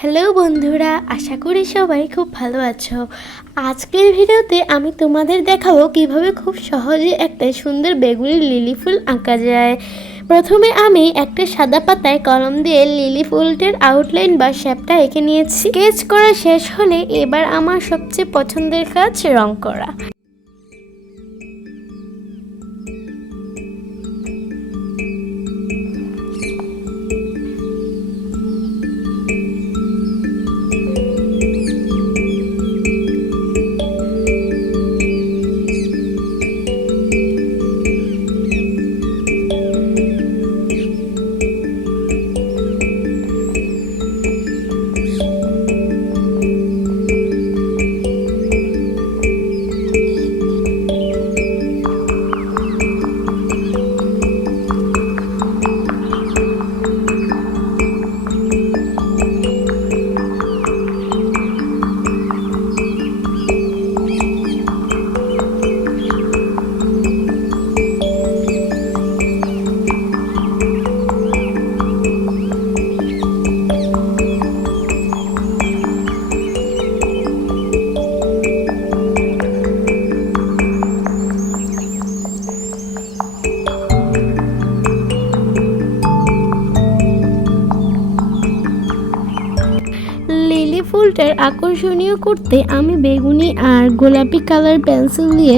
Hello বন্ধুরা, আশা করি সবাই খুব ভালো আছো। আজকের ভিডিওতে আমি তোমাদের দেখাবো কিভাবে খুব সহজে একটা সুন্দর বেগুনি লিলি ফুল আঁকা যায়। প্রথমে আমি একটা সাদা পাতায় কলম দিয়ে লিলি ফুলটার আউটলাইন বা শেপটা এঁকে নিয়েছি। স্কেচ করা শেষ হলে এবার আমার সবচেয়ে পছন্দের কাজ রং করা। লিলি ফুলটার আকর্ষণীয় করতে আমি বেগুনি আর গোলাপি কালার পেন্সিল দিয়ে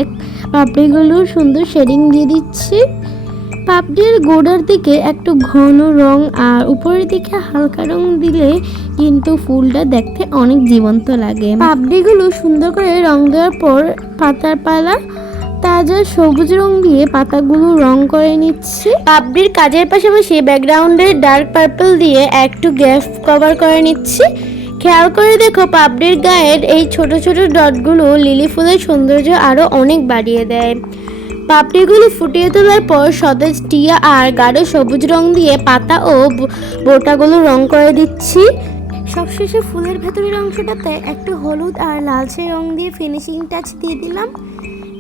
পাপড়িগুলোর সুন্দর শেডিং দিয়ে দিচ্ছি। পাপড়ির গোড়ার দিকে একটু ঘন রং আর উপরের দিকে হালকা রং দিলে কিন্তু ফুলটা দেখতে অনেক জীবন্ত লাগে। পাপড়িগুলো সুন্দর করে রং দেওয়ার পর পাতার পালা তাজা সবুজ রং দিয়ে পাতাগুলো রং করে নিচ্ছি। পাপড়ির কাজের পাশাপাশি ব্যাকগ্রাউন্ডের ডার্ক পার্পল দিয়ে একটু গ্যাপ কভার করে নিচ্ছি। খেয়াল করে দেখো, পাপড়ির গায়ের এই ছোট ছোট ডটগুলো লিলি ফুলের সৌন্দর্য আরও অনেক বাড়িয়ে দেয়। পাপড়িগুলো ফুটিয়ে তোলার পর সতেজ টিয়া আর গাঢ় সবুজ রং দিয়ে পাতা ও বোটাগুলো রং করে দিচ্ছি। সবশেষে ফুলের ভেতরের অংশটাতে একটু হলুদ আর লালচে রং দিয়ে ফিনিশিং টাচ দিয়ে দিলাম।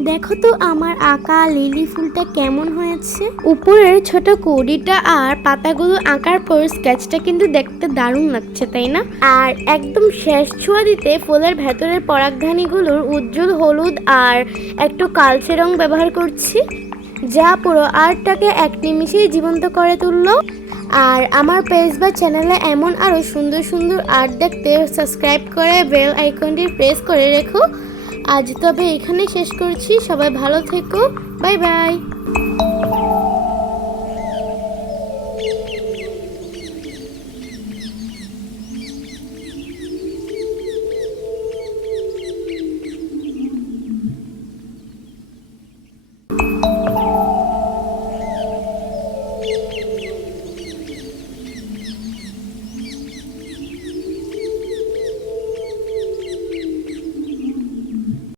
দেখো তো আমার আঁকা লিলি ফুলটা কেমন হয়েছে। উপরের ছোট কড়িটা আর পাতাগুলো আঁকার পর স্কেচটা কিন্তু দেখতে দারুণ লাগছে, তাই না? আর একদম শেষ ছোঁয়া দিতে ফুলের ভেতরের পরাগধানীগুলোর উজ্জ্বল হলুদ আর একটু কালচে রং ব্যবহার করছি, যা পুরো আর্টটাকে এক নিমিষেই জীবন্ত করে তুললো। আর আমার পেজ বা চ্যানেলে এমন আরও সুন্দর সুন্দর আর্ট দেখতে সাবস্ক্রাইব করে বেল আইকনটি প্রেস করে রেখো। আজ তবে এখানে শেষ করছি। সবাই ভালো থেকো। Bye bye.